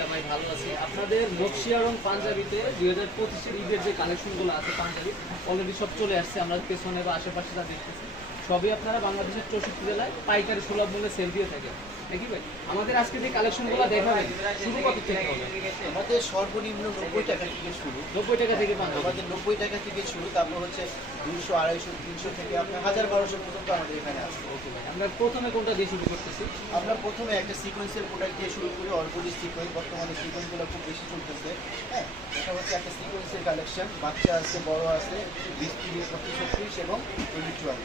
আলহামদুলিল্লাহ ভাই ভালো আছি। আপনাদের নকশিয়া রং পাঞ্জাবিতে 2025 ঈদের যে কালেকশনগুলো আছে পাঞ্জাবি অলরেডি সব চলে আসছে। আমরা পেছনে বা আশেপাশে যা দেখতেছি সবই আপনারা বাংলাদেশের 64 জেলায় পাইকারি সুলভ মূল্যে সেল দিয়ে থাকেন নাকি ভাই? আমাদের আজকে যে কালেকশনগুলো দেখাবেন শুরু কত থেকে হবে? আমাদের সর্বনিম্ন 90 টাকা থেকে শুরু। 90 টাকা থেকে পাঞ্জাবি আমাদের 90 টাকা থেকে শুরু, তারপর হচ্ছে 200, 250, 300 থেকে আপনার 1000, 1200 পর্যন্ত আমাদের এখানে আছে। ওকে ভাই, আমরা প্রথমে কোনটা দিয়ে শুরু করতেছি? আমরা প্রথমে একটা সিকোয়েন্সের প্রোডাক্ট দিয়ে শুরু করি। অর্গোলি সিকোয়েন্স, বর্তমানে সিকোয়েন্সগুলো খুব বেশি চলতেছে। হ্যাঁ, এটা হচ্ছে একটা সিকোয়েন্সের কালেকশন। বাচ্চা আছে, বড় আছে, 20, 30, 35, 36 এবং 44।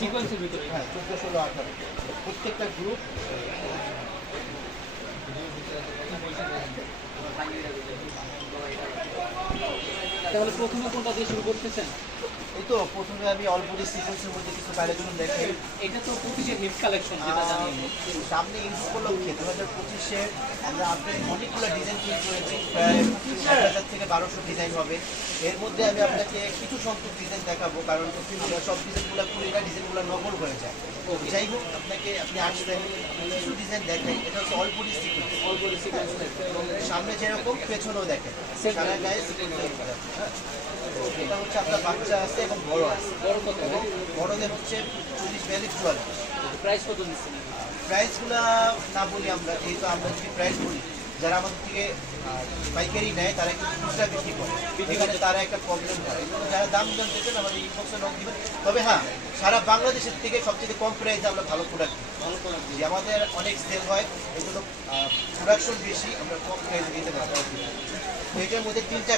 সিকোয়েন্সের ভিতরে হ্যাঁ, 14, 16, 18 প্রত্যেকটা গ্রুপ। তাহলে প্রথমে কোনটা দিয়ে শুরু করতেছেন? এই তো প্রথমে আমি অল্পলি সিকোয়েন্সের মধ্যে কিছু কালেকশন দেখাই। এটা তো প্রতিটা হিট কালেকশন যেটা জানি। সামনে ঈদ উপলক্ষে 2025-এ আমরা আপনার অনেকগুলো ডিজাইন তৈরি করেছি। প্রায় 1000 থেকে 1200 ডিজাইন হবে। এর মধ্যে আমি আপনাকে কিছু সংখ্যক ডিজাইন দেখাবো, কারণ সব ডিজাইনগুলো খুলে না, ডিজাইনগুলো নকল হয়ে যায়। যাই হোক, আপনি আসবেন, কিছু ডিজাইন দেখেন। এটা হচ্ছে অল্পলি সিকোয়েন্স। অল্পলি সিকোয়েন্স সামনে যেরকম পেছনেও দেখেন, সারা গায়ে সিকোয়েন্স। এটা হচ্ছে আপনার বাচ্চা আছে এবং বড় আছে। বড় কত? বড়দের হচ্ছে 40, 42, 44। প্রাইস কত দিচ্ছেন? প্রাইসগুলো না বলি আমরা, যেহেতু আমরা যদি প্রাইস বলি, যারা আমাদের থেকে পাইকারি নেয় তারা একটু খুচরা বিক্রি করে, এখানে তারা একটা প্রবলেম হয়। যারা দাম জানতে চান আমাদের ইনবক্সে নক দিবেন। তবে হ্যাঁ, সারা বাংলাদেশের থেকে সবচেয়ে কম প্রাইসে আমরা ভালো প্রোডাক্ট দিই। যে আমাদের অনেক সেল হয়, এগুলো প্রোডাকশন বেশি, আমরা কম প্রাইসে দিতে পারবো। এটার মধ্যে তিনটা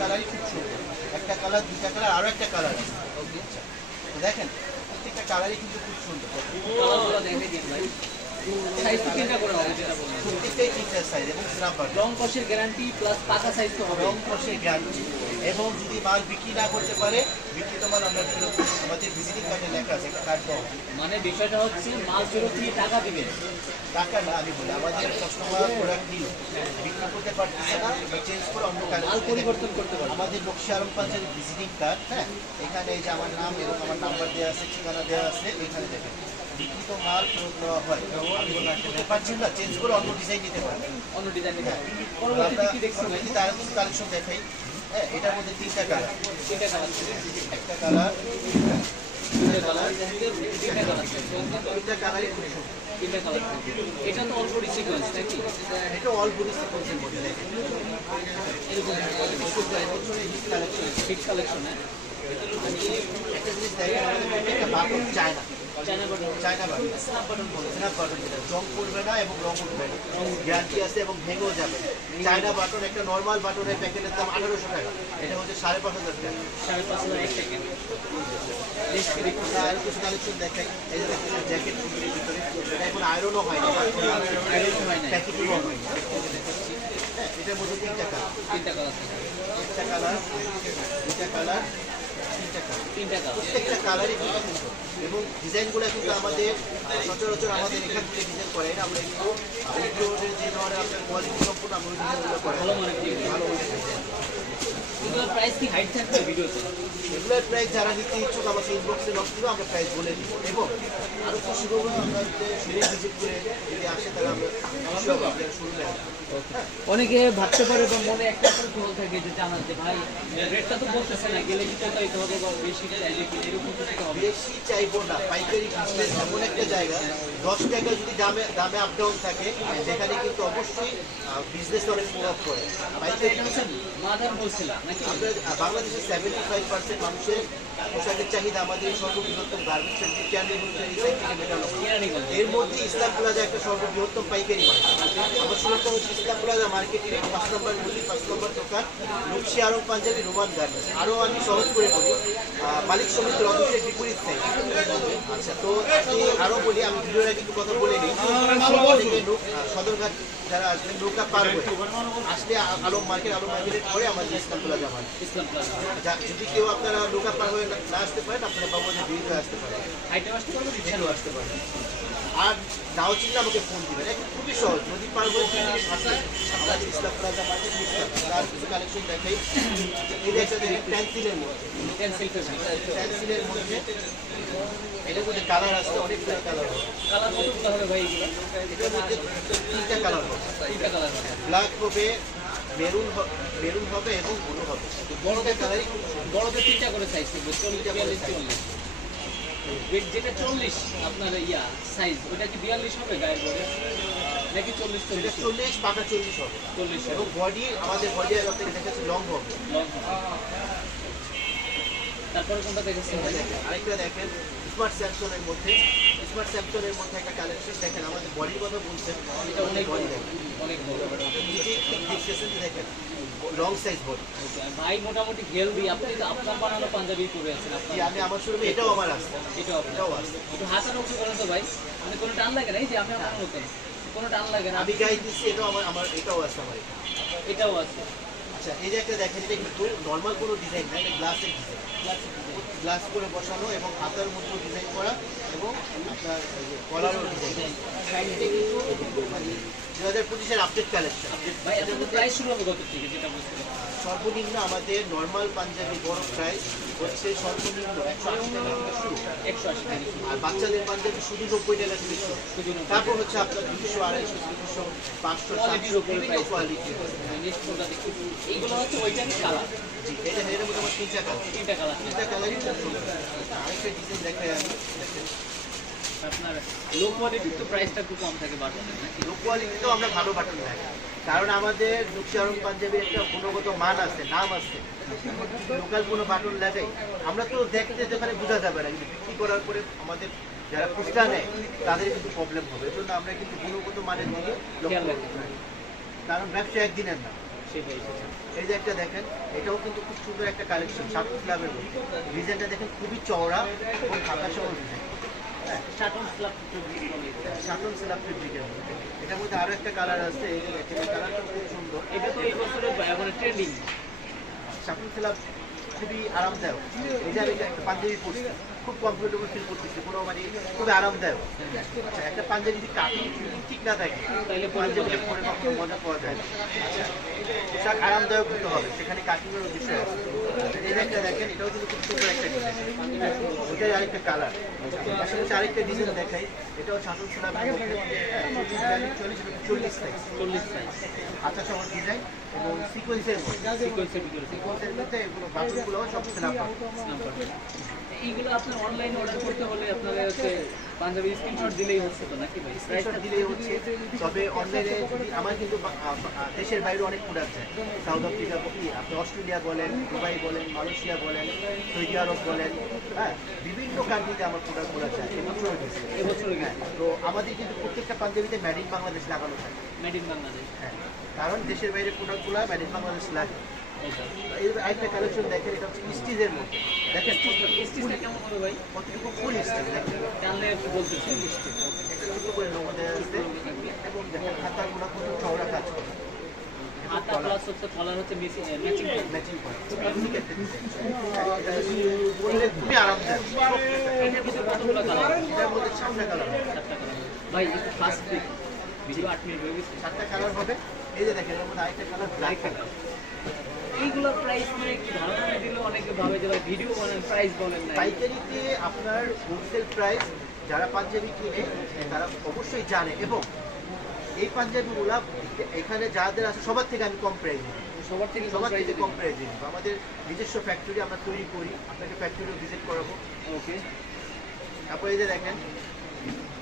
কালারই খুব সুন্দর। একটা কালার, দুইটা কালার, আরও একটা কালার আছে। তো দেখেন, প্রত্যেকটা কালারই কিন্তু খুব সুন্দর। সাইজ তো তিনটা করে হবে যেটা বললেন। প্রত্যেকটাই তিনটা সাইজ এবং স্ন্যাপ বাটন। লং কষের গ্যারান্টি প্লাস পাকা সাইজ তো হবে। রং কষের গ্যারান্টি। এবং যদি মাল বিক্রি না করতে পারে, বিক্রিত মাল আমরা ফেরত দিই। আমাদের ভিজিটিং কার্ডে লেখা আছে, একটা কার্ড দেওয়া। মানে বিষয়টা হচ্ছে মাল ফেরত দিয়ে টাকা দিবেন। টাকা না, আমি বলি আমাদের কাস্টমার প্রোডাক্ট নিল, বিক্রি করতে পারতেছে না, আমরা চেঞ্জ করে অন্য মাল কার্ড পরিবর্তন করতে পারবেন। আমাদের নকশি আলম পাঞ্জাবি ভিজিটিং কার্ড। হ্যাঁ, এখানে এই যে আমার নাম এবং আমার নাম্বার দেওয়া আছে, ঠিকানা দেওয়া আছে, এখানে দেখেন। বিক্রিত মাল ফেরত নেওয়া হয়, আপনি করতে পারছেন না, চেঞ্জ করে অন্য ডিজাইন নিতে পারবেন। অন্য ডিজাইন দিবেন। পরবর্তীতে কি দেখছেন? তার কিছু কালেকশন দেখাই। হ্যাঁ, এটার মধ্যে তিনটা কালার। তিনটা কালার। একটা কালার, তিনটা কালার। তিনটা কালার। তিনটা কালারই খুব সুন্দর। তিনটা কালার। এটা তো অল্প সিকোয়েন্স নাকি? এটা অল বডি সিকোয়েন্সের মধ্যে দেখেন। এরকম হিট কালেকশন। হ্যাঁ, একটা জিনিস দেখেন, একটা button China, China button, China button, snap button বলে। স্ন্যাপ বাটন, জং করবে না এবং রং উঠবে না, গ্যারান্টি আছে এবং ভেঙেও যাবে। চায়না বাটন একটা নর্মাল বাটনের প্যাকেটের দাম 1800 টাকা, এটা হচ্ছে 5500 টাকা। 5,500 এক সেকেন্ড। নেক্সট দেখুন। আরো কিছু কালেকশন দেখাই। এই যে দেখেন জ্যাকেট ভিতরে, এটা এখন আয়রনও হয় না, আয়রন হয় না। প্যাকেটিংও হয় না। হ্যাঁ, এটার মধ্যে তিনটা কালার। তিনটা কালার থাকে। একটা কালার, দুইটা কালার, তিনটা কালার। তিনটা কালার। প্রত্যেকটা কালারই কিন্তু সুন্দর এবং ডিজাইনগুলো কিন্তু আমাদের সচরাচর আমাদের এখান থেকে ডিজাইন করে না। আমরা কিন্তু উইন্ডোজের যে ধরনের আপনার কোয়ালিটি সম্পূর্ণ আমরা ওই ডিজাইনগুলো করে ভালো মানের ডিজাইন। ভালো ডিজাইন। এগুলোর প্রাইস কি হাইট থাকবে ভিডিওতে? এগুলোর প্রাইস যারা নিতে ইচ্ছুক আমাকে ইনবক্সে নক দিবে, আমরা প্রাইস বলে দিব। এবং আরও খুশি করবো আমরা শুরু ভিজিট করে যদি আসে তারা আমরা শুরু নেব। অনেকে ভাবতে পারে বা মনে একটা কৌতূহল থাকে যে জানাতে ভাই রেটটা তো বলতেছে না, গেলে কি চাইতে হবে বা বেশি চাইলে কি এরকম কিছু হবে? বেশি চাইবো না। পাইকারি বিজনেস এমন একটা জায়গা, 10 টাকা যদি দামে আপ ডাউন থাকে, যেখানে কিন্তু অবশ্যই বিজনেস অনেক প্রভাব পড়ে। পাইকারি মাদার বলছিলাম নাকি? আমরা বাংলাদেশের 75% মানুষের পোশাকের চাহিদা আমাদের এই সর্ববৃহত্তম গার্মেন্টস সেক্টর থেকে মেটানো। এর মধ্যে ইসলাম প্লাজা একটা সর্ববৃহত্তম পাইকারি মার্কেট। আমার শুরুটা হচ্ছে ইসলাম প্লাজা মার্কেটের 5 নম্বর গলি, 5 নম্বর দোকান, নকশি আলম পাঞ্জাবি, রোমান গার্মেন্টস। আরও আমি সহজ করে বলি, মালিক সমিতির অফিসের বিপরীত সাইড। আচ্ছা, তো আপনি আরও বলি, আমি ভিডিওটা কিন্তু কথা বলে নিই। সদরঘাট যারা আসবেন, নৌকা পার হয়ে আসলে আলম মার্কেটের পরে আমাদের ইসলাম প্লাজা মার্কেট। ইসলাম প্লাজা। যদি কেউ আপনারা নৌকা পার হয়ে না আসতে পারেন, আপনারা বাবুদের বিয়ে হয়ে আসতে পারেন, আইটেম আসতে পারবে? এখানেও আসতে পারেন। আর নাও চিনলে আমাকে ফোন দিবেন, এটা খুবই সহজ। নদী পার হয়ে 3 মিনিট হাঁটলে আমাদের ইসলাম প্লাজা মার্কেট মিস করবেন। তার কিছু কালেকশন দেখাই। এই একটা দেখেন পেন্সিলের মধ্যে, পেন্সিল ফেব্রিক। পেন্সিলের মধ্যে এটার মধ্যে কালার আসছে, অনেকগুলো কালার হবে। কালার কতগুলো হবে ভাই এগুলো? এটার মধ্যে তিনটা কালার হবে। তিনটা কালার হবে। ব্ল্যাক হবে, মেরুন হবে এবং ব্লু হবে। বড়দের কালারই বড়দের 3টা করে সাইজ থাকবে, 40, 42, 40। যেটা 40 আপনার সাইজ, ওটা কি 42 হবে গায়ের বডি নাকি 40, এটা 40? 40 পাকা 40 হবে 40 এবং বডি আমাদের বডি আর আপনাকে দেখাচ্ছি লং হবে। লং। তারপরে কোনটা দেখেছেন ভাই? আরেকটা দেখেন স্মার্ট স্যামসংয়ের মধ্যে, একটা কালেকশন দেখেন, আমাদের বডির কথা বলছেন, এটা অনেক বডি বড়, দেখেন, অনেক বড়। নিজে ঠিক দেখতেছেন যে দেখেন লং সাইজ বডি। ভাই মোটামুটি হেলদি, আপনি তো আপনার বানানো পাঞ্জাবি পরে আছেন আপনার। আমি আমার শোরুমে এটাও আমার আছে, এটাও আপনার। এটাও আছে। একটু হাতার উপরে করেন তো ভাই, মানে কোনো টান লাগে না, এই যে আমি আমার মতন কোনো টান লাগে না। আমি গাই দিচ্ছি, এটাও আমার এটাও আছে আমার এটা। এটাও আছে। আচ্ছা এই যে একটা দেখেন, এটা কিন্তু নর্মাল কোনো ডিজাইন না, এটা গ্লাসের ডিজাইন, গ্লাস করে বসানো এবং হাতার মধ্যে ডিজাইন করা এবং আপনার কলারও ডিজাইন। এটা কিন্তু মানে 2025-এর আপডেট কালেকশন। ভাই এটার প্রাইস শুরু হবে কত থেকে, যেটা বুঝতে পারছি? সর্বনিম্ন আমাদের নর্মাল পাঞ্জাবি বড় প্রাইস হচ্ছে সর্বনিম্ন 180 টাকা থেকে শুরু, 180 টাকা আর বাচ্চাদের পাঞ্জাবি শুধু 90 টাকা থেকে শুরু। শুধু 90 তারপর হচ্ছে আপনার 200, 250, 300, 500, কোয়ালিটির 700 উপরে বিভিন্ন প্রাইস। কোয়ালিটি। নেক্সট কোনটা দেখি? এইগুলো হচ্ছে ওইটারই কালার, জি এটা এর মধ্যে আমার 3টা কালার, 3টা কালার। 3টা কালারই খুব সুন্দর। আরেকটা ডিজাইন দেখাই আমি, দেখেন আপনার লো কোয়ালিটির তো প্রাইসটা একটু কম থাকে বাজারে নাকি? লো কোয়ালিটিতেও আমরা ভালো বাটন লাগাই, কারণ আমাদের দুঃসারণ পাঞ্জাবির একটা গুণগত মান আছে, নাম আছে। লোকাল কোনো বাটন লাগাই আমরা তো দেখতে যেখানে বোঝা যাবে না, কিন্তু বিক্রি করার পরে আমাদের যারা খুচরা নেয় তাদের কিন্তু প্রবলেম হবে। এই জন্য আমরা কিন্তু গুণগত মানের দিকে খেয়াল লক্ষ্য রাখতে করি। কারণ ব্যবসা একদিনের না। সেটাই। এই যে একটা দেখেন, এটাও কিন্তু খুব সুন্দর একটা কালেকশন, শাটন স্ল্যাবের মধ্যে। ডিজাইনটা দেখেন খুবই চওড়া এবং খাতা সহ design, satin slub satin slub ফেব্রিকের মধ্যে। এটার মধ্যে আরো একটা কালার আছে, এই যে দেখেন এই কালারটা খুব সুন্দর। এটা তো এই বছরের মানে ট্রেন্ডিং। শাটন স্ল্যাব খুবই আরামদায়ক। এই যে আমি একটা পাঞ্জাবি পরছি, খুব কমফোর্টেবল ফিল করতেছি, কোনো মানে খুবই আরামদায়ক। আচ্ছা একটা পাঞ্জাবি যদি কাটিং ঠিক না থাকে তাহলে পাঞ্জাবিটা পরে কখনো মজা পাওয়া যায় না। আচ্ছা পোশাক আরামদায়ক হতে হবে, সেখানে কাটিংয়ের বিষয় আছে। আচ্ছা, এই যে একটা দেখেন, এটাও কিন্তু খুব সুন্দর একটা ডিজাইন, ওইটাই আরেকটা কালার। পাশাপাশি আরেকটা ডিজাইন দেখাই, এটাও শাটন স্ল্যাবের মধ্যে 40 সাইজ, 40 সাইজ আচ্ছা সবার ডিজাইন এবং সিকোয়েন্সের মধ্যে, সিকোয়েন্সের ভিতরে সিকোয়েন্সের মধ্যে এগুলো বাটনগুলো সব স্ল্যাব পাবে। এইগুলো আপনার অনলাইন অর্ডার করতে হলে আপনাদের হচ্ছে পাঞ্জাবি স্ক্রিনশট দিলেই হচ্ছে তো নাকি ভাই? প্রাইসটা দিলেই হচ্ছে। তবে অনলাইনে আমার কিন্তু দেশের বাইরে অনেক প্রোডাক্ট যায়, সাউথ আফ্রিকা, আপনি অস্ট্রেলিয়া বলেন, দুবাই বলেন, মালয়েশিয়া বলেন, সৌদি আরব বলেন, হ্যাঁ বিভিন্ন কান্ট্রিতে আমার প্রোডাক্টগুলো যায়। এবছরও গেছে, এবছরে হ্যাঁ। তো আমাদের কিন্তু প্রত্যেকটা পাঞ্জাবিতে মেড ইন বাংলাদেশ লাগানো থাকে, মেড ইন বাংলাদেশ। হ্যাঁ, কারণ দেশের বাইরে প্রোডাক্টগুলো মেড ইন বাংলাদেশ লাগে। ওকে। এই আরেকটা কালেকশন দেখেন, এটা হচ্ছে স্টিজের মধ্যে, দেখেন স্টিচটা কেমন হবে ভাই? কতটুকু ফুল স্টিচ দেখেন, জানলে একটু বলতেছি। একটা ছোট করে লোগো দেওয়া আছে এবং দেখেন হাতাগুলো কত চওড়া কাজ করে, হাতা প্লাস হচ্ছে কলার হচ্ছে ম্যাচিং ম্যাচিং করে। ইউনিক একটা ডিজাইন, পরলে খুবই আরামদায়ক। এটার ভিতরে কতগুলো কালার? এটার মধ্যে 7টা কালার হবে, 7টা কালার। ভাই একটু ফাস্ট দিক, ভিডিও 8 মিনিট হয়ে গেছে। 7টা কালার হবে। এই যে দেখেন এর মধ্যে আরেকটা কালার ব্ল্যাক কালার। এইগুলোর প্রাইস মানে একটু ধারণা দিলে অনেকে ভাবে যে ভাই ভিডিও বলেন প্রাইস বলেন না। পাইকারিতে আপনার হোলসেল প্রাইস যারা পাঞ্জাবি কিনে তারা অবশ্যই জানে, এবং এই পাঞ্জাবিগুলো এখানে যাদের আছে সবার থেকে আমি কম প্রাইস দিই, সবার থেকে সবার থেকে কম প্রাইস দিই। আমাদের নিজস্ব ফ্যাক্টরি আমরা তৈরি করি, আপনাকে ফ্যাক্টরিও ভিজিট করাবো। ওকে। তারপর এই যে দেখেন,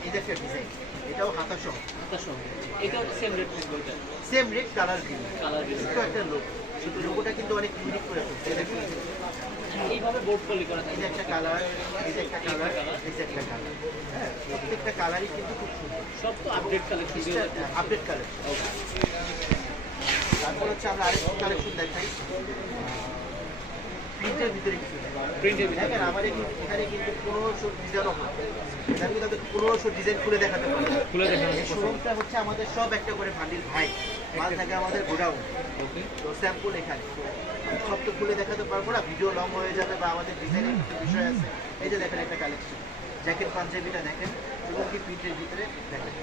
এই যে একটা ডিজাইন, এটাও হাতা সহ, হাতা সহ। এটাও তো সেম রেট থাকবে ওইটা। সেম রেট, কালার ভিন্ন, কালার ছোট একটা লোক, শুধু লোগোটা কিন্তু অনেক ইউনিক করে ফেলছে। এই দেখুন, এইভাবে বোর্ড করলে করা এই থাকে। যে একটা কালার, এই যে একটা কালার, এই যে একটা কালার, হ্যাঁ প্রত্যেকটা কালারই কিন্তু খুব সুন্দর, সব তো আপডেট কালেকশন। Update colour. তারপর হচ্ছে আমরা আরেকটা কালেকশন দেখাই, প্রিন্টের ভিতরে কিছু প্রিন্টের দেখেন। আমার এখানে কিন্তু 1500 ডিজাইনও হয়, আমি কিন্তু 1500 ডিজাইন খুলে দেখাতে পারি। খুলে দেখানো এই শোরুমটা হচ্ছে আমাদের সব একটা করে ভান্ডিল, ভাই মাল থাকে আমাদের গোডাউন, ওকে। তো স্যাম্পল এখানে। আমি সব তো খুলে দেখাতে পারবো না, ভিডিও লং হয়ে যাবে বা আমাদের ডিজাইনের বিষয় আছে। এই যে দেখেন একটা কালেকশন, জ্যাকেট পাঞ্জাবিটা দেখেন এবং কি প্রিন্টের ভিতরে দেখেন,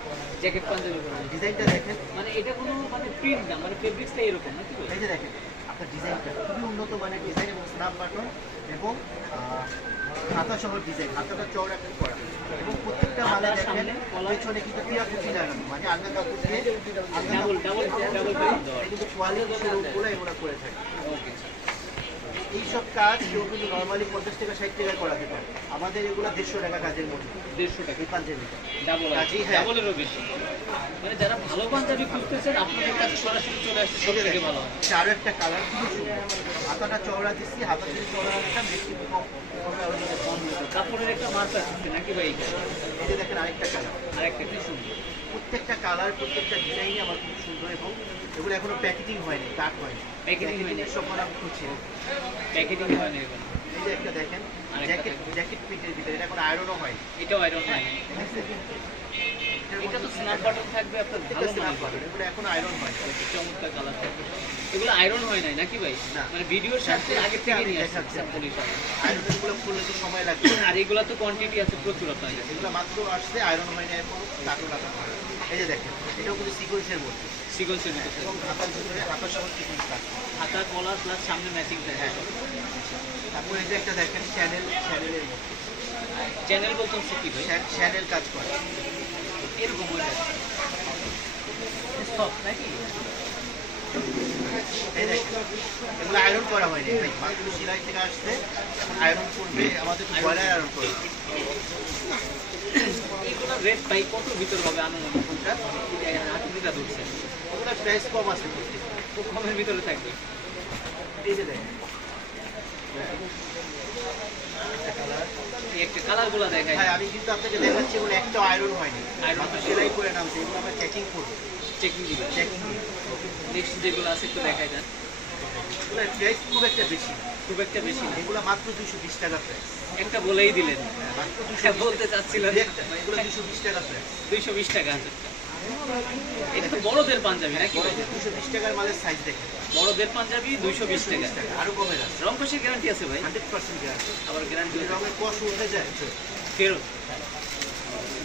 জ্যাকেট পাঞ্জাবি পরা। ডিজাইনটা দেখেন। মানে এটা কোনো মানে প্রিন্ট না, মানে ফেব্রিক্সটা এরকম নাকি ভাই? এই যে দেখেন আপনার ডিজাইনটা খুবই উন্নত মানের ডিজাইন এবং স্ন্যাপ বাটন এবং হাতা সহ ডিজাইন, হাতাটা চওড়া করা এবং প্রত্যেকটা মালে দেখেন পেছনে কিন্তু টিয়াকুচি লাগানো, মানে আলগা কাপড় দিয়ে কিন্তু কোয়ালিটি শুরুগুলো এগুলো করে থাকে। এইসব কাজ কেউ কিন্তু নর্মালি 50 টাকা 60 টাকায় করাতে পারে, আমাদের এগুলো 150 টাকা কাজের মধ্যে। 150 টাকা এই পাঞ্জাবিটা ডাবল কাজী, হ্যাঁ। ডাবলেরও বেশি। মানে যারা ভালো পাঞ্জাবি খুঁজতেছেন আপনাদের কাছে সরাসরি চলে আসছে সব থেকে ভালো হয়। আরও একটা কালার খুবই সুন্দর, হাতাটা চওড়া দিচ্ছি, হাতা যদি চওড়া রাখতাম বেশি কম হতো। কাপড়ের একটা মার্ক আছে নাকি ভাই? এটা এই যে দেখেন আরেকটা কালার, আরেকটা কি সুন্দর। প্রত্যেকটা কালার প্রত্যেকটা ডিজাইনই আমার খুব সুন্দর এবং এগুলো এখনো প্যাকেজিং হয়নি, কাট হয়নি, Packaging হয়নি। সব আমি খুঁজছি। প্যাকেটিং হয় না এবার। এই যে একটা দেখেন আরেকটা জ্যাকেট প্রিন্টের ভিতরে, এটা এখন আয়রনও হয়। এটাও আয়রন নাই। এটা তো স্ন্যাপ বাটন থাকবে আপনার ভালো স্ন্যাপ মানের। বাটন, এগুলো এখন আয়রন হয়। চমৎকার কালার থাকবে। এগুলো আয়রন হয় নাই নাকি ভাই? না। মানে ভিডিওর সাথে আগে থেকে নিয়ে আসছে দেখাচ্ছি। স্যাম্পল হিসাবে। আয়রনের গুলো খুললে তো সময় লাগবে, আর এগুলো তো কোয়ান্টিটি আছে প্রচুর আপনার কাছে। এগুলো মাত্র আসছে, আয়রন হয় না এখন, কাটো লাগানো হয়। এই যে দেখেন এটাও কিন্তু সিকোয়েন্সের মধ্যে সিকোয়েন্সের ভিতরে এবং হাতার ভিতরে হাতার সহ সিকোয়েন্স কাজ। হাতা কলার প্লাস সামনে ম্যাচিং থাকে। তারপর এই যে একটা দেখেন চ্যানেলের মধ্যে চ্যানেল বলতে হচ্ছে কি ভাই? চ্যানেল কাজ করে এরকম হয়ে যায় সফট নাকি? এই দেখেন এগুলো আয়রন করা হয়নি ভাই, মাত্র সেলাই থেকে আসছে, এখন আয়রন করবে, আমাদের বয়লার আয়রন করবে। এগুলো রেট ভাই কত ভিতর হবে আনুমানিক? কোনটা হাতিটা ধরছে ওগুলো প্রাইস কম আছে প্রত্যেকটা। খুব কমের ভিতরে থাকবে। এই যে দেখেন একটা কালার, এই একটা কালার গুলা দেখায় ভাই আমি কিন্তু আপনাকে দেখাচ্ছি এগুলো একটা আয়রন হয়নি, Iron মাত্র সেলাই করে নামছে, এগুলো আমরা চেকিং করবো, চেকিং দিবে। চেকিং নেক্সট যেগুলো আছে একটু দেখাই যান। এগুলো প্রাইস খুব একটা বেশি না, খুব একটা বেশি না। এগুলো মাত্র 220 টাকা প্রাইস, একটা বলেই দিলেন। মাত্র হ্যাঁ, বলতে চাচ্ছিলেন। এগুলো 220 টাকা প্রাইস। 220 টাকা আছে। এটা তো বড়দের পাঞ্জাবি নাকি? বড় 220 টাকার মালের সাইজ দেখেন, বড়দের পাঞ্জাবি 220 টাকা। আরো কমে যাচ্ছে, রং কষের গ্যারান্টি আছে ভাই? 100% গ্যারান্টি। আবার গ্যারান্টি রঙের কষ উঠে যায় ফেরত।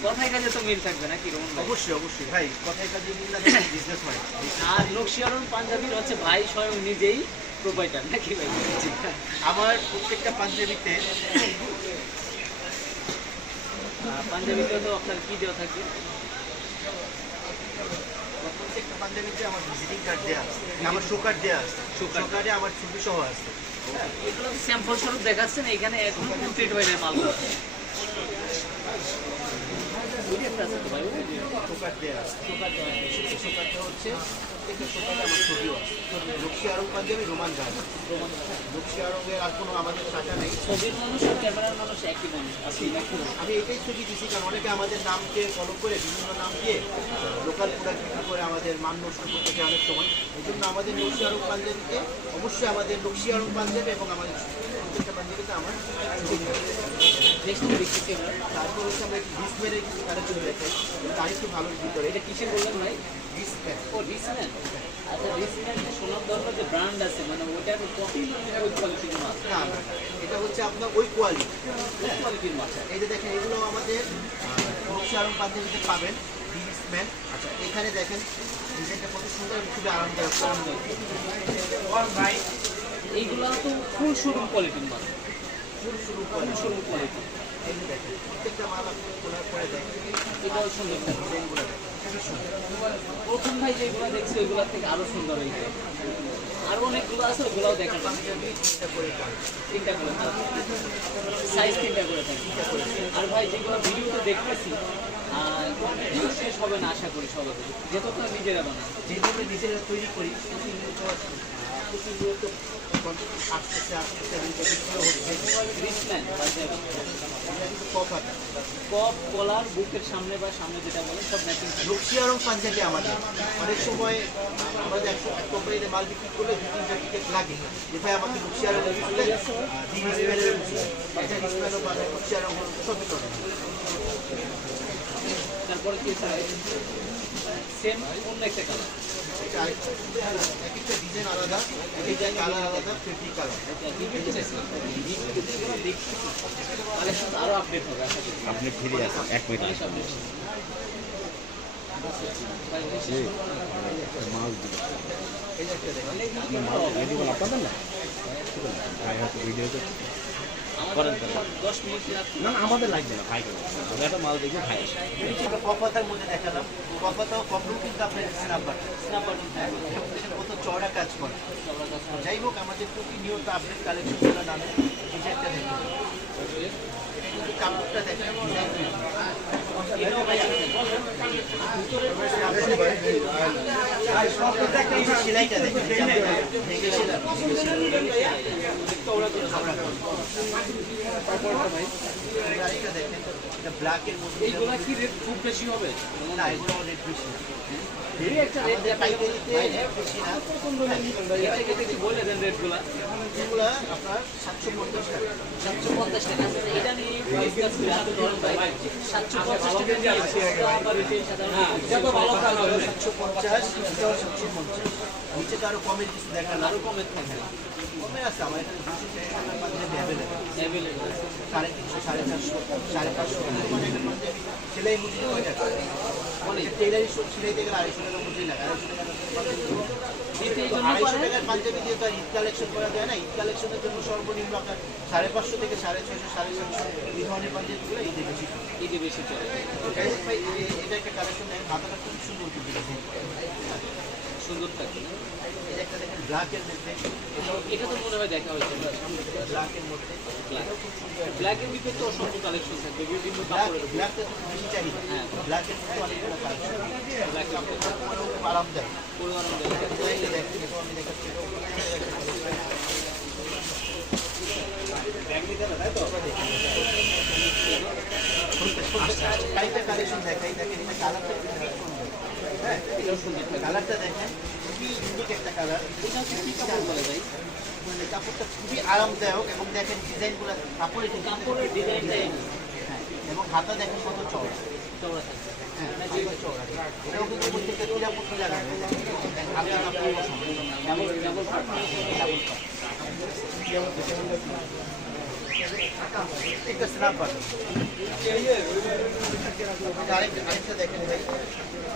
কথায় কাজে তো মিল থাকবে নাকি রমন ভাই? অবশ্যই অবশ্যই ভাই, কথায় কাজে মিল না বিজনেস হয়। আর নকশিয়ারন পাঞ্জাবির হচ্ছে ভাই স্বয়ং নিজেই প্রোপাইটার নাকি ভাই? আমার প্রত্যেকটা পাঞ্জাবিতে পাঞ্জাবিতে তো আপনার কি দেওয়া থাকবে? প্রত্যেকটা পাঞ্জাবিতে আমার ভিজিটিং কার্ড দেওয়া আছে, আমার শো কার্ড দেওয়া আছে, শো কার্ডে আমার ছবি সহ আছে। এগুলো স্যাম্পল স্বরূপ দেখাচ্ছেন, এখানে এখন কমপ্লিট হয়ে যায় মালগুলো। ওই একটা আছে তো ভাই, ওই যে শো কার্ড দেওয়া আছে, শো কার্ডটা হচ্ছে প্রত্যেকটা শো কার্ডে আমার ছবিও আছে। লক্ষ্মী আরং পাঞ্জাবি রোমান গার্ড, লক্ষ্মী আরঙের আর কোনো আমাদের সাজা নেই। ছবির মানুষ আর ক্যামেরার মানুষ একই মানুষ আছে নাকি? আমি এটাই ছবি দিচ্ছি কারণ অনেকে আমাদের নামকে ফলো করে বিভিন্ন নাম দিয়ে লোকাল প্রোডাক্ট বিক্রি করে আমাদের মান নষ্ট করতে চায় অনেক সময়। এই জন্য আমাদের লক্ষ্মী আরং পাঞ্জাবিতে অবশ্যই আমাদের লক্ষ্মী আরং পাঞ্জাবি এবং আমাদের প্রত্যেকটা পাঞ্জাবিতে আমার ছবি আছে। নেক্সট দেখতেছি আমরা। তারপর হচ্ছে আমরা একটু ডিসপ্লের কিছু কালেকশন দেখাই, তার একটু ভালো ভিতরে। এটা কিসের বললেন ভাই? ডিসপ্লে ও ডিসনেন। আচ্ছা ডিসনেন যে সোনার দরকার যে ব্র্যান্ড আছে, মানে ওটার কপি ওই কোয়ালিটির মাছ, না না, এটা হচ্ছে আপনার ওই কোয়ালিটি। ওই কোয়ালিটির মাছ। এই যে দেখেন এগুলো আমাদের লক্ষ্মী আরং পাঞ্জাবিতে পাবেন, ডিসম্যান। আচ্ছা এখানে দেখেন ডিজাইনটা কত সুন্দর এবং খুবই আরামদায়ক। এইগুলো তো ফুল শোরুম কোয়ালিটির মাছ, ফুল শুরু ফুল শোরুম কোয়ালিটি। এই যে দেখেন প্রত্যেকটা মাল আপনি খোলার পরে দেখেন এটাও সুন্দর। ডিজাইনগুলো দেখেন খুবই সুন্দর। প্রথম ভাই যেগুলো দেখছি ওইগুলোর থেকে আরো সুন্দর হয়েছে। আরো অনেকগুলো আছে, ওগুলোও দেখান। পাঞ্জাবি তিনটা করে পান, তিনটা করে সাইজ, তিনটা করে থাকে। আর ভাই যেগুলো ভিডিওতে দেখতেছি ভিডিও শেষ হবে না আশা করি সবাই, যেহেতু আপনারা নিজেরা বানান। যেভাবে নিজেরা তৈরি করি প্রতিনিয়ত আসতেছে আসতেছে এবং বিক্রিও হচ্ছে। রিসম্যান পাঞ্জাবি, এটা কিন্তু কফার কপ কলার বুকের সামনে বা সামনে যেটা বলেন সব ম্যাচিং থাকে। লক্ষ্মী আরং পাঞ্জাবি আমাদের অনেক সময় আমাদের এক কোম্পানিতে মাল বিক্রি করলে 2-3টা টিকিট লাগে যে ভাই আমাকে লক্ষ্মী আরং দিলে ডিসপ্লের এটা ডিসপ্লেও পাবে, লক্ষ্মী আরং সবই পাবে। তারপরে কি সেম অন্য একটা কালার, এটা আরেকটা এক একটা ডিজাইন আলাদা, এক একটা কালার আলাদা, ফেব্রিক কালার। আরো আপডেট হবে আশা করি। আপনি ফিরে আসেন 1 মিনিট অনেক update হবে। মাল দিবে এই যে একটা দেখেন আপনাদের না ভাই হয়তো ভিডিও করছি করেন করেন 10 মিনিট লাগবে। না না আমাদের লাগবে না ভাই করবে আমরা একটা মাল দেখবো ভাই আসে আমরা কফাতার মধ্যে দেখালাম কফাতাও কখনো কিন্তু আপনার স্ন্যাপ বাটন স্ন্যাপ বাটন থাকবে। কত চড়া কাজ করে যাই হোক আমাদের প্রতিনিয়ত আপডেট কালেকশনগুলো নামে এই যে একটা দেখুন এটা কিন্তু কাপড়টা দেখেন এটাও ভাই আছে। এই যে সেলাইটা দেখেন এই যে আপনার ভেঙে সেলাই, আর এটা দেখেন এটা ব্ল্যাকের মধ্যে এইগুলা কি রেট খুব বেশি হবে? না এগুলো রেট বেশি না এই একটা রেট আমাদের পাইকারিতে রেট বেশি না এটা একটু বলে দেন রেটগুলা। এগুলো আপনার 750 টাকা 750 টাকা। এটা নিয়ে ডিসকাস করে আপনি ধরুন ভাই 750 টাকা দিয়ে আবার রিটেল সাধারণ যত ভালো কাজ হবে 750 750 নিচে তো আরো কমের কিছু দেখান আরো কমে থাকবে। কমে আছে আমার এখানে 200 টাকার পাঞ্জাবি অ্যাভেলেবল अवेलेबल 350 450 550 মানে একটা পাঞ্জাবি সেলাই মজুরি কয় টাকা অনেক টেলারি সব সেলাইতে গেলে 250 টাকা মজুরি লাগে 250 টাকা দিতে এই জন্য 250 করে টাকার পাঞ্জাবি দিয়ে তো আর ঈদ কালেকশন করা যায় না ঈদ কালেকশনের জন্য সর্বনিম্ন আপনার 550 থেকে 650 750 এই ধরনের পাঞ্জাবিগুলো ঈদে বেশি ঈদে বেশি চলে। ভাই এটা একটা কালেকশন দেখেন হাতাটা খুব সুন্দর কিন্তু দেখেন সুন্দর থাকে না? এই যে একটা দেখেন ব্ল্যাকের মধ্যে এটা তো মনে হয় দেখা হয়েছে ব্ল্যাকের মধ্যে ব্ল্যাকের ভিতরে তো অসংখ্য কালেকশন থাকবে বিভিন্ন কাপড়ের। ব্ল্যাকটা তো বেশি চাহিদা হ্যাঁ। ব্ল্যাকের মধ্যে অনেকগুলো কালেকশন ব্ল্যাকের খুব আরামদায়ক পুরো আরাম এই যে দেখেন এটা আমি দেখাচ্ছি কাইটা কালেকশন দেখাই দেখেন এটা কালারটা হ্যাঁ কালারটা দেখেন খুবই ইউনিক একটা কালার এটা হচ্ছে কি কাপড় বলে ভাই? কাপড়টা খুবই আরামদায়ক এবং দেখেন ডিজাইনগুলো কাপড়ে কাপড়ের ডিজাইনটাই হ্যাঁ এবং হাতা দেখেন কত চওড়া চওড়া থাকে। হ্যাঁ হাতা চওড়া এটাও কিন্তু প্রত্যেকটা ক্রীড়াপত্র লাগানো হালকা কাপড় বসানো ডাবল ডাবল পার্ট। একটা স্ন্যাপ বাটন আরেকটা দেখেন ভাই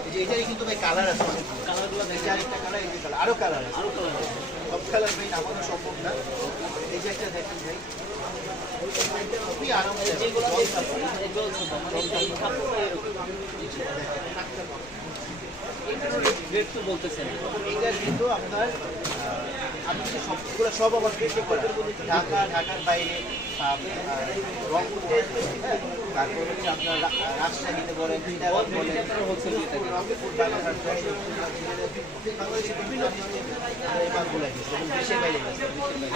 এই যে এটারই কিন্তু ভাই কালার আছে অনেক কালারগুলো এই যে দেখে আরেকটা কালার এই যে কালার আরো কালার আছে আরো কালার আছে। সব কালার ভাই নামানো সম্ভব না এই যে একটা দেখেন ভাই খুবই আরামদায়ক যেগুলো জল দেখছি, কাপড়। এগুলো ছোট। মানে এই কাপড়টা এরকম। এটার রেট তো বলতেছেন। এইটার কিন্তু আপনার আমি কিন্তু সবগুলো সব আমার পেটে করা ঢাকা ঢাকার বাইরে রংপুরে হ্যাঁ, তারপর হচ্ছে আপনার রাজশাহীতে বলেন চিটাগাং বলেন আপনারা হোলসেল দিয়ে থাকেন। রংপুর বাগেরহাট বাংলাদেশের বিভিন্ন ডিস্ট্রিক্টে এই মালগুলো গেছে এবং দেশের বাইরে গেছে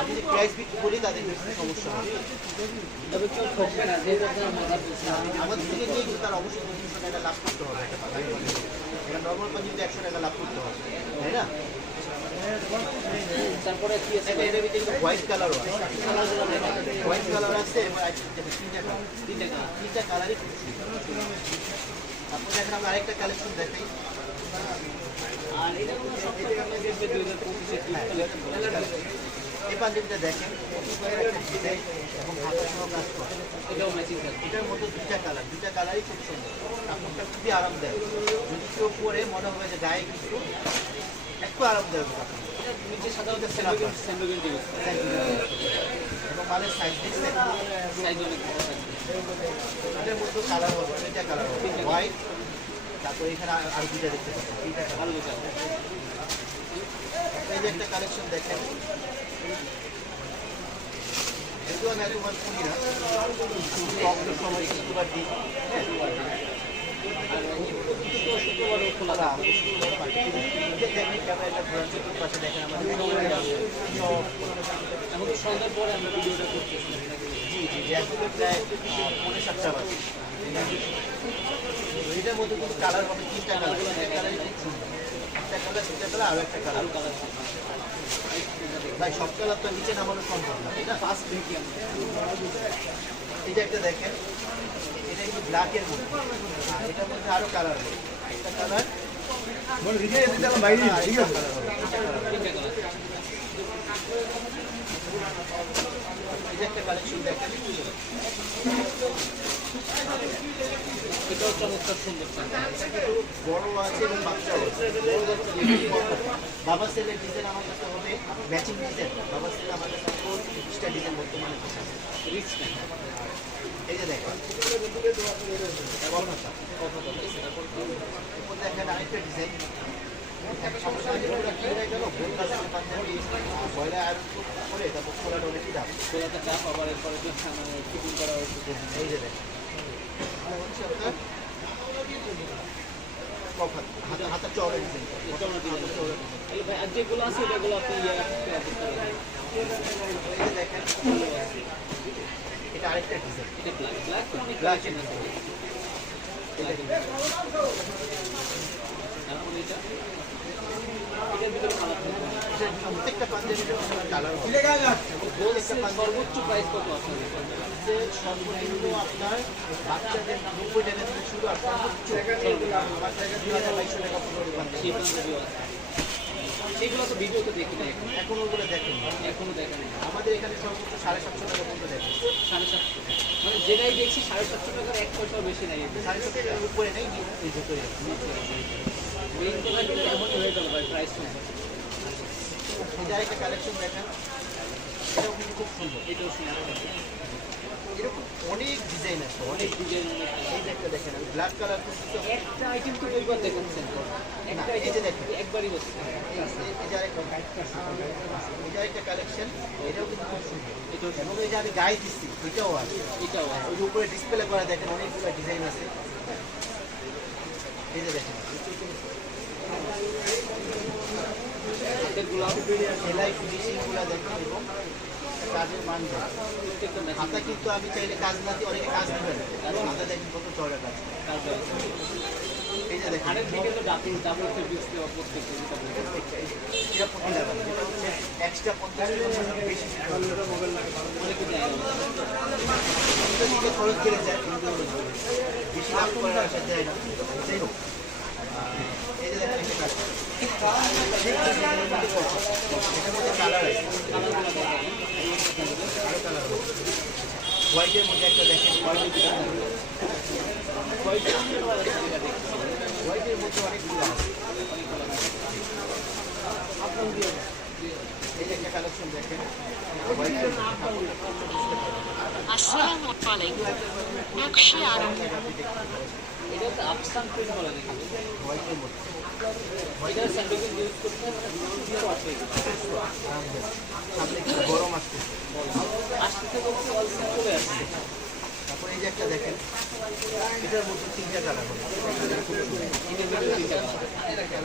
আমি যদি প্রাইস বিক্রি করি তাদের কিছু সমস্যা হবে তবে কেউ ঠকবে না, যেহেতু আপনারা মজা করছেন। আমাদের থেকে নিয়ে কিন্তু তার অবশ্যই 200 টাকা লাভ করতে হবে একটা পাঞ্জাবি এটা নর্মাল পাঞ্জাবিতে 100 টাকা লাভ করতে হবে তাই না তারপরে কি আছে? এটার ভিতরে হোয়াইট কালারও আছে হোয়াইট কালার আছে এবং তিনটা কালার। তিনটা কালারই খুব সুন্দর তারপর দেখেন আমরা আরেকটা কালেকশন দেখাই আর এটা কোনো সবসময় আমরা দেখবে 2025 এর কালেকশন। এই পাঞ্জাবিটা দেখেন একটা ডিজাইন এবং হাতা সহ কাজ করা এটাও ম্যাচিং থাকবে। এটার মধ্যে দুইটা কালারই খুব সুন্দর কাপড়টা খুবই আরামদায়ক যদি কেউ পরে মনে হবে যে গায়ে কিন্তু একটু আরামদায়ক কাপড় এটা নিচে সাধারণত স্যান্ডোগেন্ট ইউজ করে। এবং মালের সাইজ দেখছেন সাইজ অনেক বড় থাকবে। এটার মধ্যে কালার হবে তিনটা কালার হবে হোয়াইট তারপরে এখানে আর দুইটা দেখতে পাচ্ছেন তিনটা কালার ভালো বেচার। এই যে একটা কালেকশন দেখেন এগুলো আমি এতবার শুনি না রক্তের সময় শুক্রবার দিন হ্যাঁ আর দুটো শুক্রবারও খোলা না, থাকে। শুক্রবার পাঠিয়ে দিন। এই যে দেখেন ক্যামেরাটা ঘোরান চতুর্পাশে দেখেন আমাদের সব এখন তো সন্ধ্যার পরে আমরা ভিডিওটা করতেছি। জি জি জি এখন প্রায় 7:30 বাজে এটার মধ্যে কিন্তু কালার হবে তিনটা কালার তিনটা কালারই খুব সুন্দর একটা কালার দুটা কালার আরো একটা কালার আরো কালার থাকবে। ভাই সব কালার তো নিচে নামানো সম্ভব না তাই না ফার্স্ট দেখি আমরা। এই যে একটা দেখেন এটা একটু ব্ল্যাকের মধ্যে আর এটার মধ্যে আরো কালার হবে একটা কালার তিনটা কালার। এই যে একটা কালেকশন দেখেন এটাও চমৎকার সুন্দর চাদর। একটু বড় আছে এবং বাচ্চাও আছে। বাবা সেলের ডিজাইন আমার কাছে হবে ম্যাচিং ডিজাইন। বাবা সেল আমার কাছে 20টা ডিজাইন বর্তমানে আছে। রিচ নেই। এই যে দেখেন কলকাতা কথা বলে সেটা বলতে এরপর দেখেন আরেকটা ডিজাইন সমস্যা হয়ে গেল পাঞ্জাবি বয়লা আর করে তারপর খোলাটা অনেক দাম। খোলাতে চাপ আবার এরপরে ফিটিং করা হয়েছে। এই যে দেখেন এটা হচ্ছে আপনার কফাত হাতা চওড়া ডিজাইন ভাই আর যেগুলো আছে এগুলো আপনি এই যে দেখেন এটা আরেকটা ডিজাইন এটা ব্ল্যাক ব্ল্যাক তো অনেক ব্ল্যাক কালেকশন আছে। এখন এটা এটার ভিতরে কালার থাকবে। প্রত্যেকটা পাঞ্জাবির কালার হোলসেল সর্বোচ্চ প্রাইস কত আছে? সর্বনিম্ন আপনার বাচ্চাদের 90 টাকা থেকে শুরু আর সর্বোচ্চ বাচ্চাদের 2200 টাকা পর্যন্ত পাঞ্জাবি। সেই পাঞ্জাবিও আছে। সেগুলো তো ভিডিওতে দেখি না এখন, এখন ওগুলো দেখেন এখনো দেখেন না। আমাদের এখানে সর্বোচ্চ 750 টাকা পর্যন্ত দেখেন 750 মানে যেটাই দেখছি 750 টাকার এক পয়সাও বেশি নাই। 750 টাকার উপরে নেই এই ভেতরে মেইন কথা কিন্তু এমনই হয়ে গেল ভাই প্রাইস সম্পর্কে। এটা একটা কালেকশন দেখেন এটাও কিন্তু খুব সুন্দর। এটাও সুন্দর। এরকম অনেক ডিজাইন আছে অনেক অনেক ডিজাইন অনেক এই যে একটা দেখেন আমি ব্ল্যাক কালার কিন্তু একটা আইটেম তো দুইবার দেখাচ্ছেন। একটা এই যে দেখেন একবারই হচ্ছে। এই যে আরেকটা কালেকশন এটাও কিন্তু খুব সুন্দর এটাও এবং এই যে আমি গায়ে দিচ্ছি এটাও আছে এটাও আছে। ওই যে উপরে ডিসপ্লে করা দেখেন অনেকগুলো ডিজাইন আছে এই যে দেখেন হাতেরগুলো সেলাই ফিনিশিংগুলো দেখেন এবং কাজের মান দেখেন প্রত্যেকটা ম্যাচিং হাতা কিন্তু আমি চাইলে কাজ না দিয়ে অনেকে কাজ দিবেন হাতা দেখেন কত চড়া কাজ কাজ আছে। এই যে দেখেন হাড়ের থেকে তো ডাবল ডাবল ফেব্রিক্স দেওয়া প্রত্যেকটা যেটা বলবো। এটা 50 টাকা যেটা হচ্ছে এক্সট্রা 50 বেশি অনেকে দেয় না। দিকে খরচ বেড়ে যায় কিন্তু বেশি লাভ করার আশা যায় না যাই হোক এই যে দেখেন একটা কাজ এটার মধ্যে কালার আছে কালারগুলো দেখাবেন। আরো কালার হোয়াইটের মধ্যে একটা দেখেন কয়টা কালার আছে যেটা দেখছি। হোয়াইটের মধ্যে অনেকগুলো আছে এই যে একটা কালেকশন দেখেন হোয়াইটের আসসালামু আলাইকুম নকশি আরং এটা তো আপসান প্রিন্ট বলে নাকি? হোয়াইটের মধ্যে এটা স্যান্ডউইচ ইউজ করতে শর্ট হয়ে গেছে। সামনে একটু গরম আসছে আসতে বলছি অলসি চলে আসছে। তারপরে এই যে একটা দেখেন এটার মধ্যে 3টা কালার হবে এটার ভিতরে তিনটা এই দেখেন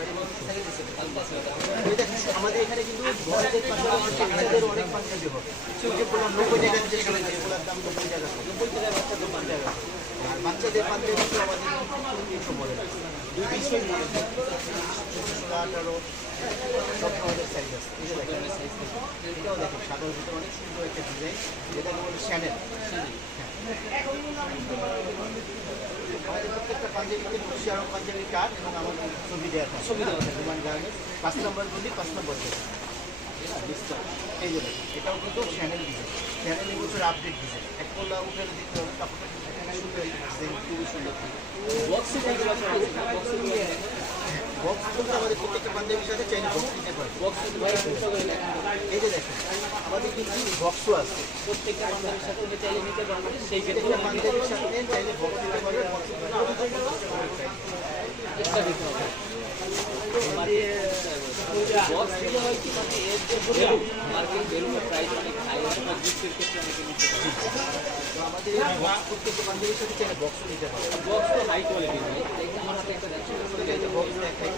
আমাদের এখানে কিন্তু বড়দের পাশাপাশি বাচ্চাদের অনেক পাঞ্জাবি হবে যে কোনো 90 টাকা যে এগুলোর দাম 90 টাকা 90 টাকা বাচ্চাদের পাঞ্জাবি আর বাচ্চাদের পাঞ্জাবি তো আমাদের 300 মডেল 200 মডেল 18 সব ধরনের সাইজ আছে এই যে দেখেন এটাও দেখেন সাদার ভিতরে অনেক সুন্দর একটা ডিজাইন যেটা বলে শ্যানেল আমাদের প্রত্যেকটা পাঞ্জাবিতে নকশি আরং পাঞ্জাবি কার্ড এবং আমাদের ছবি দেওয়া থাকে ছবি দেওয়া থাকে। বিমান গার্মেন্টস 5 নম্বর গলি 5 নম্বর গলি এই যে দেখেন, এটাও কিন্তু শ্যানেল ডিজাইন শ্যানেল এবছর আপডেট ডিজাইন এক পল্লা উঠে দেখতে হবে কাপড়টা কিন্তু এখানে সুন্দর ডিজাইন খুবই সুন্দর বক্সে যেগুলো আছে বক্সে দিয়ে বক্স কিন্তু আমাদের প্রত্যেকটা পাঞ্জাবির সাথে চাইলে বক্স দিতে পারে বক্সে ভাই ফুটো করে লেখা এই যে দেখেন আমাদের কিন্তু বক্সও আছে প্রত্যেকটা পাঞ্জাবির সাথে উনি চাইলে নিতে পারবেন। সেই ক্ষেত্রে প্রত্যেকটা পাঞ্জাবির সাথে চাইলে বক্স দিতে পারে বক্স এক্সট্রা দিতে হবে। বক্স দিলে হয় কি মানে এর যে ভ্যালু মার্কেট ভ্যালু প্রাইস অনেক হাই হয় বা গিফটের ক্ষেত্রে অনেকে নিতে পারে। তো আমাদের এই বক্স প্রত্যেকটা পাঞ্জাবির সাথে চাইলে বক্সও নিতে পারে বক্স তো হাই কোয়ালিটি ভাই। আমার হাতে একটা দেখছি এই যে বক্স দেখাই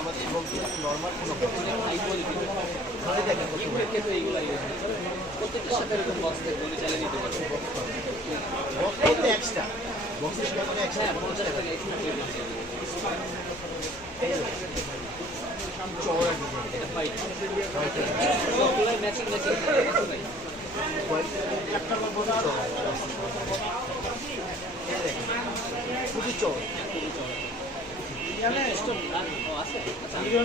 আমাদের এই বক্স কিন্তু নর্মাল কোনো বক্স হাই কোয়ালিটি। ধরে দেখেন কত গিফটের ক্ষেত্রে এইগুলো ইউজ হয়। প্রত্যেকটার সাথে এরকম বক্স থাকবে উনি চাইলে নিতে পারবেন। বক্স বলতে এক্সট্রা বক্সের কেমন এক্সট্রা হ্যাঁ 50 টাকা এক্সট্রা পে দিচ্ছি। চওড়া ডিজাইন এটা ফাইট সবগুলো ম্যাচিং ম্যাচিং আছে ভাই। খুবই চওড়া খুবই চড়া। স্টোন আর ও আছে আচ্ছা এই যে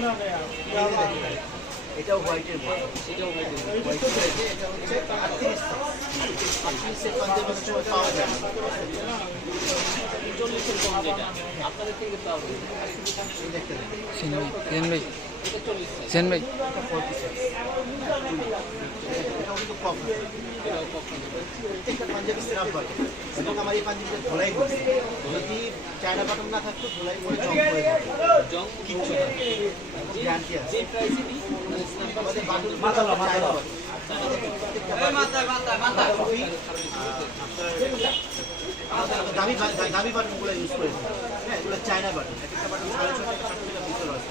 দেখেন এটাও হোয়াইটের মধ্যে এটাও হয়তো হোয়াইট রয়েছে, এটা হচ্ছে 38 পাঞ্জাবি অনেক সময় পাওয়া যায় না। 40-এর কম যেটা আপনাদের থেকে পাবো এই যে একটা দেখেন, এটা 40 size। এটা 40 size। এটাও কিন্তু কম না। এটাও কখন প্রত্যেকটা পাঞ্জাবি স্রাফ বাটন এবং আমার এই পাঞ্জাবিটা ধোলাই করছে, যদি চায়না বাটন না থাকতো ধোলাই করে জং করে যেত। জং কিচ্ছু না, গ্যারান্টি আছে। যে প্রাইসে দিই মানে স্ন্যাপ আমাদের বাটন চায়না বাটন। প্রত্যেকটা বাটন ওই আপনার দামি বাটনগুলো ইউজ করেছে। হ্যাঁ, এগুলো চায়না বাটন, এক একটা বাটন 6.5 টাকা 7 টাকা ভিতরে আছে।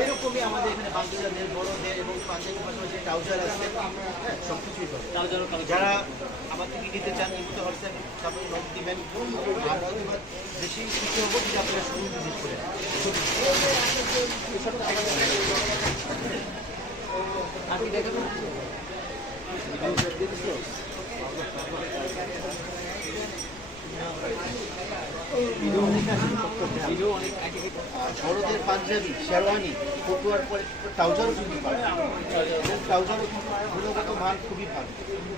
এরকমই আমাদের এখানে বাচ্চাদের, বড়দের এবং পাঞ্জাবি পাশাপাশি যে ট্রাউজার আছে, হ্যাঁ, সব কিছুই পাবে। যারা আমার থেকে নিতে চান নিতে হোয়াটসঅ্যাপ তারপরে নোট দিবেন, আমরা হয়তো বা বেশি খুশি হবো যদি আপনারা শুরু ভিজিট করে। আর কি দেখাবো ভিডিও অনেক আগে বড়দের পাঞ্জাবি, শেরওয়ানি, ফতুয়ার পরে ট্রাউজারও কিন্তু পাবেন। ট্রাউজারও কিন্তু গুণগত মান খুবই ভালো।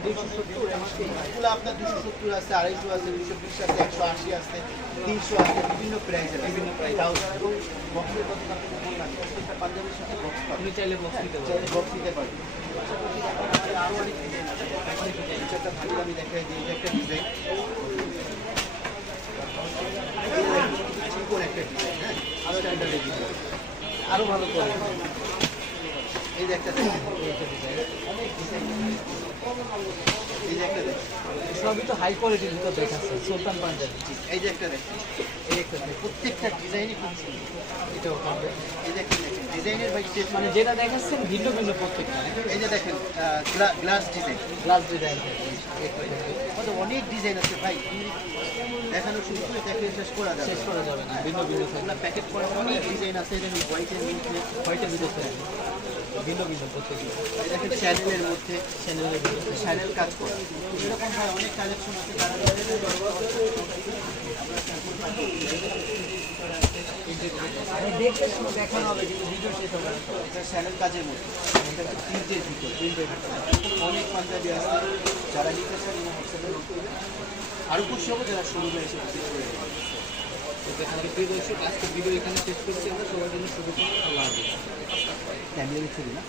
270 এগুলো আপনার 270 আছে, 250 আছে, 220 আছে, 180 আছে, 300 আছে, বিভিন্ন প্রাইসের বিভিন্ন প্রাইস ট্রাউজার এবং বক্সের কথা আপনাকে বললাম, প্রত্যেকটা পাঞ্জাবির সাথে বক্স পাবেন, আপনি চাইলে বক্স নিতে পারেন। চাইলে বক্স নিতে পারবেন। পাশাপাশি আপনার আরও অনেক ডিজাইন আছে, কিছু একটা ভালো আমি দেখাই দিই, এই যে একটা ডিজাইন, চিকন একটা ডিজাইন, হ্যাঁ, স্ট্যান্ডার্ডের ডিজাইন, আরও ভালো করে এই যে একটা দেখেন, অনেক ডিজাইন, এই যে একটা দেখেন, সবই তো হাই কোয়ালিটির ভিতর দেখাচ্ছে সুলতান পাঞ্জাবি। এই যে একটা দেখেন, এই একটা দেখেন, প্রত্যেকটা ডিজাইনই খুব সুন্দর। এটাও পাবে এই যে একটা দেখেন, ডিজাইনের ভাই শেষ মানে যেটা দেখাচ্ছেন ভিন্ন ভিন্ন প্রত্যেকটা এই যে দেখেন গ্লাস ডিজাইন, গ্লাস ডিজাইন আমাদের অনেক ডিজাইন আছে ভাই, দেখানো শুরু করে দেখে শেষ করা যাবে শেষ করা যাবে না, ভিন্ন ভিন্ন থাকবে। এগুলো প্যাকেট করে অনেক ডিজাইন আছে, দেখেন হোয়াইটের মধ্যে, হোয়াইটের ভিতর থাকবে ভিন্ন ভিন্ন প্রত্যেকটা এই দেখেন চ্যানেলের মধ্যে, চ্যানেলের ভিতর চ্যানেল কাজ করা, এরকম ভাই অনেক কালেকশন আছে তারা দেখতে শুনে দেখানো হবে কিন্তু ভিডিও শেষ হবে না। এটা চ্যানেল কাজের মধ্যে, এটা হচ্ছে প্রিন্টের ভিতর, প্রিন্টের ভিতর অনেক পাঞ্জাবি আছে, যারা নিতে চান হোয়াটসঅ্যাপে নোট করবেন। আরও খুশি হবো যারা শোরুমে এসে ভিজিট করে যাবেন। তো দেখানোর প্রিয় দর্শক আজকের ভিডিও এখানে শেষ করছি আমরা, সবার জন্য শুভকামনা, আল্লাহ হাফেজ। ক্যামেরা ছবি না